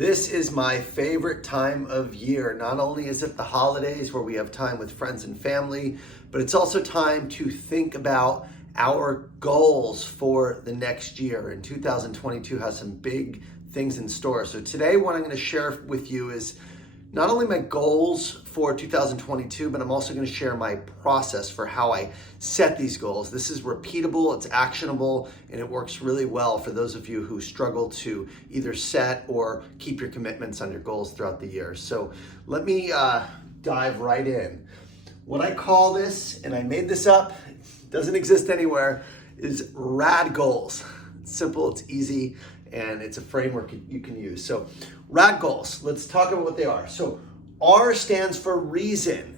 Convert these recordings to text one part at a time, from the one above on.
This is my favorite time of year. Not only is it the holidays where we have time with friends and family, but it's also time to think about our goals for the next year. And 2022 has some big things in store. So today what I'm going to share with you is not only my goals for 2022, but I'm also going to share my process for how I set these goals. This is repeatable, it's actionable, and it works really well for those of you who struggle to either set or keep your commitments on your goals throughout the year. So let me dive right in. What I call this, and I made this up, doesn't exist anywhere, is RAD goals. It's simple, it's easy, and it's a framework you can use. So RAD goals, let's talk about what they are. So R stands for reason.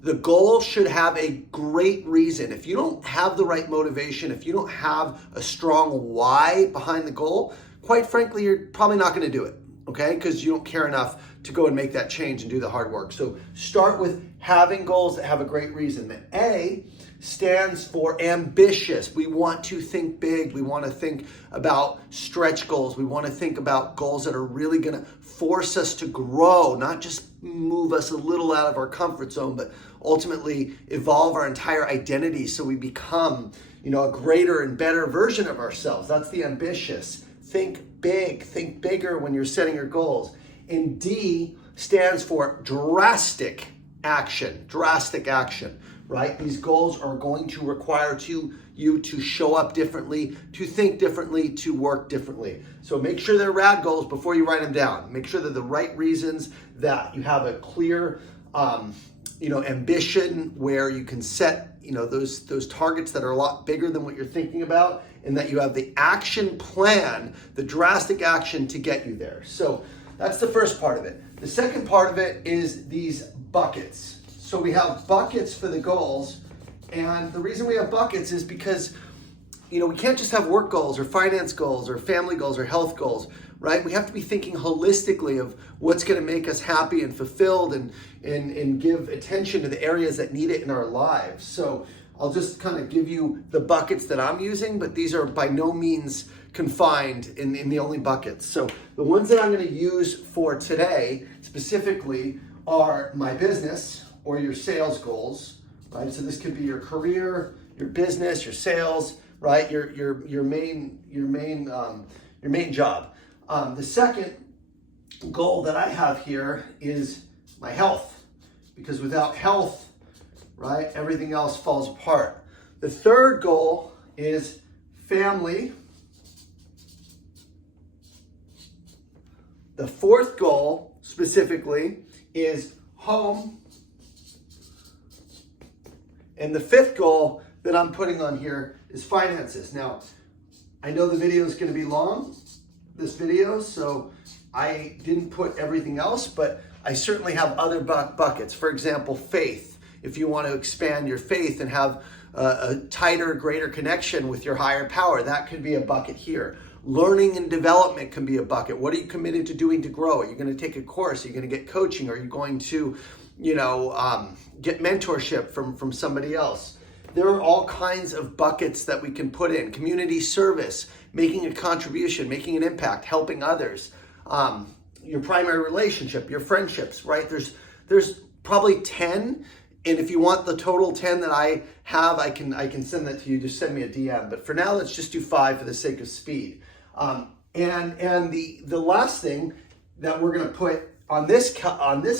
The goal should have a great reason. If you don't have the right motivation, if you don't have a strong why behind the goal, quite frankly, you're probably not going to do it, okay? Because you don't care enough to go and make that change and do the hard work. So start with having goals that have a great reason. The A stands for ambitious. We want to think big. We want to think about stretch goals. We want to think about goals that are really going to force us to grow, not just move us a little out of our comfort zone, but ultimately evolve our entire identity so we become, a greater and better version of ourselves. That's the ambitious. Think big, think bigger when you're setting your goals. And D stands for drastic action, right? These goals are going to require you to show up differently, to think differently, to work differently. So make sure they're RAD goals before you write them down. Make sure they're the right reasons, that you have a clear, ambition where you can set, those targets that are a lot bigger than what you're thinking about, and that you have the action plan, the drastic action to get you there. So that's the first part of it. The second part of it is these buckets. So we have buckets for the goals, and the reason we have buckets is because, we can't just have work goals or finance goals or family goals or health goals, right? We have to be thinking holistically of what's going to make us happy and fulfilled and give attention to the areas that need it in our lives. So I'll just kind of give you the buckets that I'm using, but these are by no means confined in the only buckets. So the ones that I'm going to use for today specifically are my business or your sales goals, right? So this could be your career, your business, your sales, right? Your main job. The second goal that I have here is my health, because without health, right, everything else falls apart. The third goal is family. The fourth goal specifically is home. And the fifth goal that I'm putting on here is finances. Now, I know the video is going to be long, this video, so I didn't put everything else, but I certainly have other buckets. For example, faith. If you want to expand your faith and have a tighter, greater connection with your higher power, that could be a bucket here. Learning and development can be a bucket. What are you committed to doing to grow? Are you going to take a course? Are you going to get coaching? Are you going to, get mentorship from somebody else? There are all kinds of buckets that we can put in. Community service, making a contribution, making an impact, helping others. Your primary relationship, your friendships, right? There's probably 10. And if you want the total 10 that I have, I can send that to you. Just send me a DM. But for now, let's just do 5 for the sake of speed. And the last thing that we're going to put on this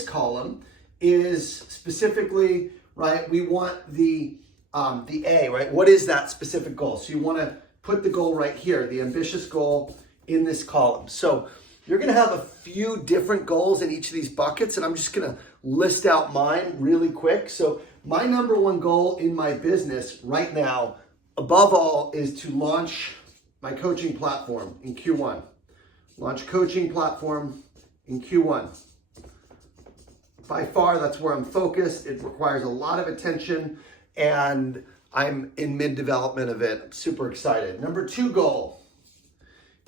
column is specifically, right? We want the A, right? What is that specific goal? So you want to put the goal right here, the ambitious goal in this column. So you're going to have a few different goals in each of these buckets, and I'm just going to list out mine really quick. So my number one goal in my business right now, above all, is to launch my coaching platform in Q1. Launch coaching platform in Q1. By far, that's where I'm focused. It requires a lot of attention, and I'm in mid-development of it. I'm super excited. Number 2 goal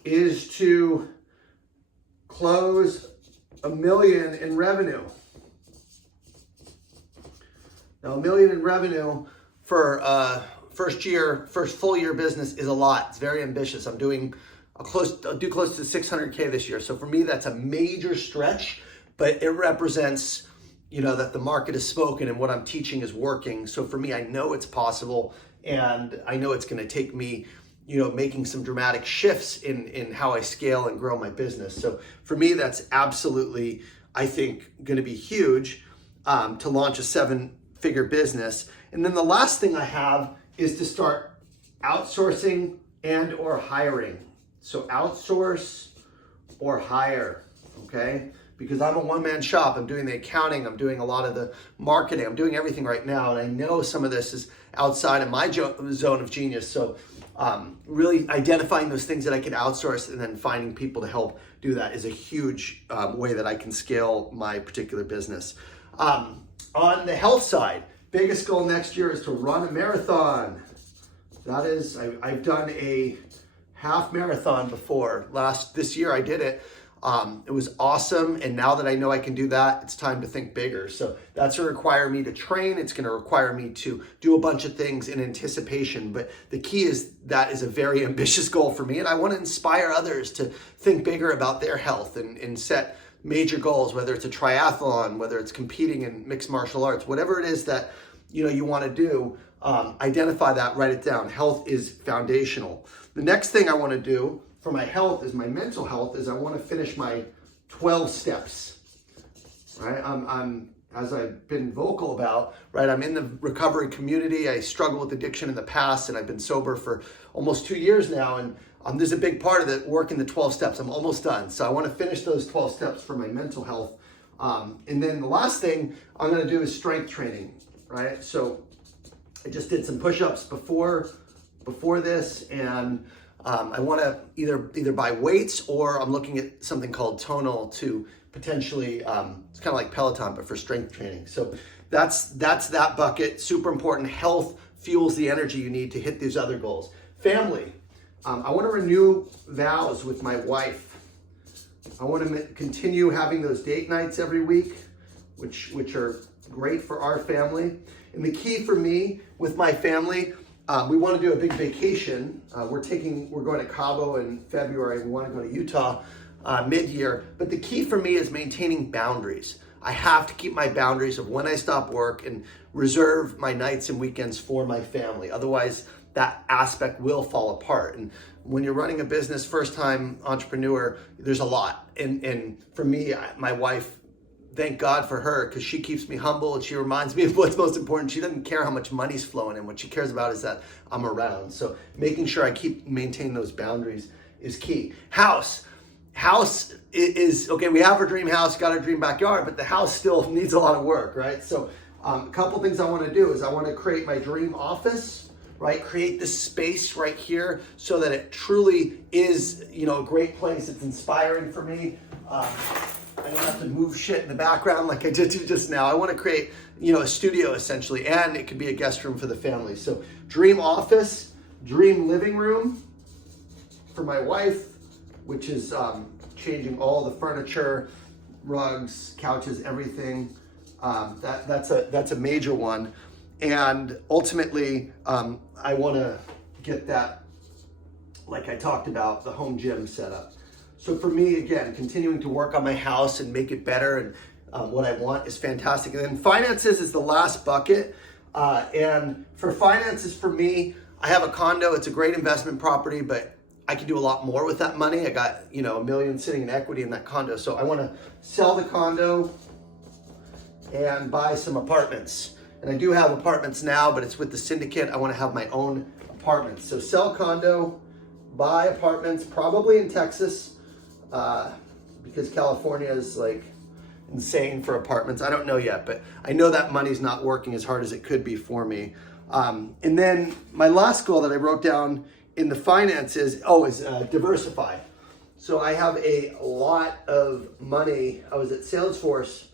is to close $1 million in revenue. Now, $1 million in revenue for first full year business is a lot. It's very ambitious. I'm doing I'll do close to 600K this year. So for me, that's a major stretch, but it represents, that the market is spoken and what I'm teaching is working. So for me, I know it's possible, and I know it's going to take me, making some dramatic shifts in how I scale and grow my business. So for me, that's absolutely, I think, going to be huge to launch a 7-figure business. And then the last thing I have is to start outsourcing and or hiring. So outsource or hire, okay? Because I'm a one-man shop. I'm doing the accounting. I'm doing a lot of the marketing. I'm doing everything right now. And I know some of this is outside of my zone of genius. So really identifying those things that I can outsource and then finding people to help do that is a huge way that I can scale my particular business. On the health side, biggest goal next year is to run a marathon. That is, I've done a half marathon before. This year I did it. It was awesome, and now that I know I can do that, it's time to think bigger. So that's going to require me to train. It's going to require me to do a bunch of things in anticipation, but the key is that is a very ambitious goal for me, and I want to inspire others to think bigger about their health and set major goals, whether it's a triathlon, whether it's competing in mixed martial arts, whatever it is that you want to do. Identify that, write it down. Health is foundational. The next thing I want to do for my health is my mental health is I want to finish my 12 steps, right? I'm as I've been vocal about, right? I'm in the recovery community. I struggled with addiction in the past, and I've been sober for almost 2 years now. And there's a big part of the work in the 12 steps. I'm almost done. So I want to finish those 12 steps for my mental health. And then the last thing I'm going to do is strength training, right? So I just did some push-ups before this, and I want to either buy weights, or I'm looking at something called Tonal to potentially, it's kind of like Peloton, but for strength training. So that's that bucket. Super important. Health fuels the energy you need to hit these other goals. Family. I want to renew vows with my wife. I want to continue having those date nights every week, which are great for our family. And the key for me with my family, we want to do a big vacation. We're going to Cabo in February. We want to go to Utah mid-year. But the key for me is maintaining boundaries. I have to keep my boundaries of when I stop work and reserve my nights and weekends for my family. Otherwise, that aspect will fall apart. And when you're running a business, first-time entrepreneur, there's a lot. And for me, my wife, thank God for her, because she keeps me humble and she reminds me of what's most important. She doesn't care how much money's flowing in. What she cares about is that I'm around. So making sure I maintain those boundaries is key. House is, okay, we have our dream house, got our dream backyard, but the house still needs a lot of work, right? So a couple things I want to do is I want to create my dream office, right? Create this space right here so that it truly is, a great place. It's inspiring for me. I don't have to move shit in the background like I did just now. I want to create, a studio essentially, and it could be a guest room for the family. So dream office, dream living room for my wife, which is changing all the furniture, rugs, couches, everything. That's a major one. And ultimately, I want to get that, like I talked about, the home gym set up. So for me, again, continuing to work on my house and make it better and what I want is fantastic. And then finances is the last bucket. And for finances, for me, I have a condo. It's a great investment property, but I can do a lot more with that money. I got, $1 million sitting in equity in that condo. So I want to sell the condo and buy some apartments. And I do have apartments now, but it's with the syndicate. I want to have my own apartments. So sell condo, buy apartments, probably in Texas, because California is like insane for apartments. I don't know yet, but I know that money's not working as hard as it could be for me. And then my last goal that I wrote down in the finances is diversify. So I have a lot of money. I was at Salesforce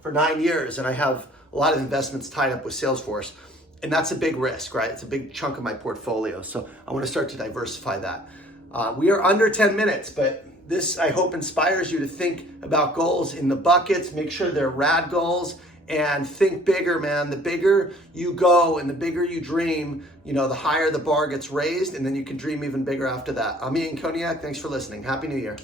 for 9 years, and I have a lot of investments tied up with Salesforce. And that's a big risk, right? It's a big chunk of my portfolio. So I want to start to diversify that. We are under 10 minutes, but this, I hope, inspires you to think about goals in the buckets, make sure they're RAD goals, and think bigger, man. The bigger you go and the bigger you dream, the higher the bar gets raised, and then you can dream even bigger after that. I'm Ian Koniak. Thanks for listening. Happy New Year.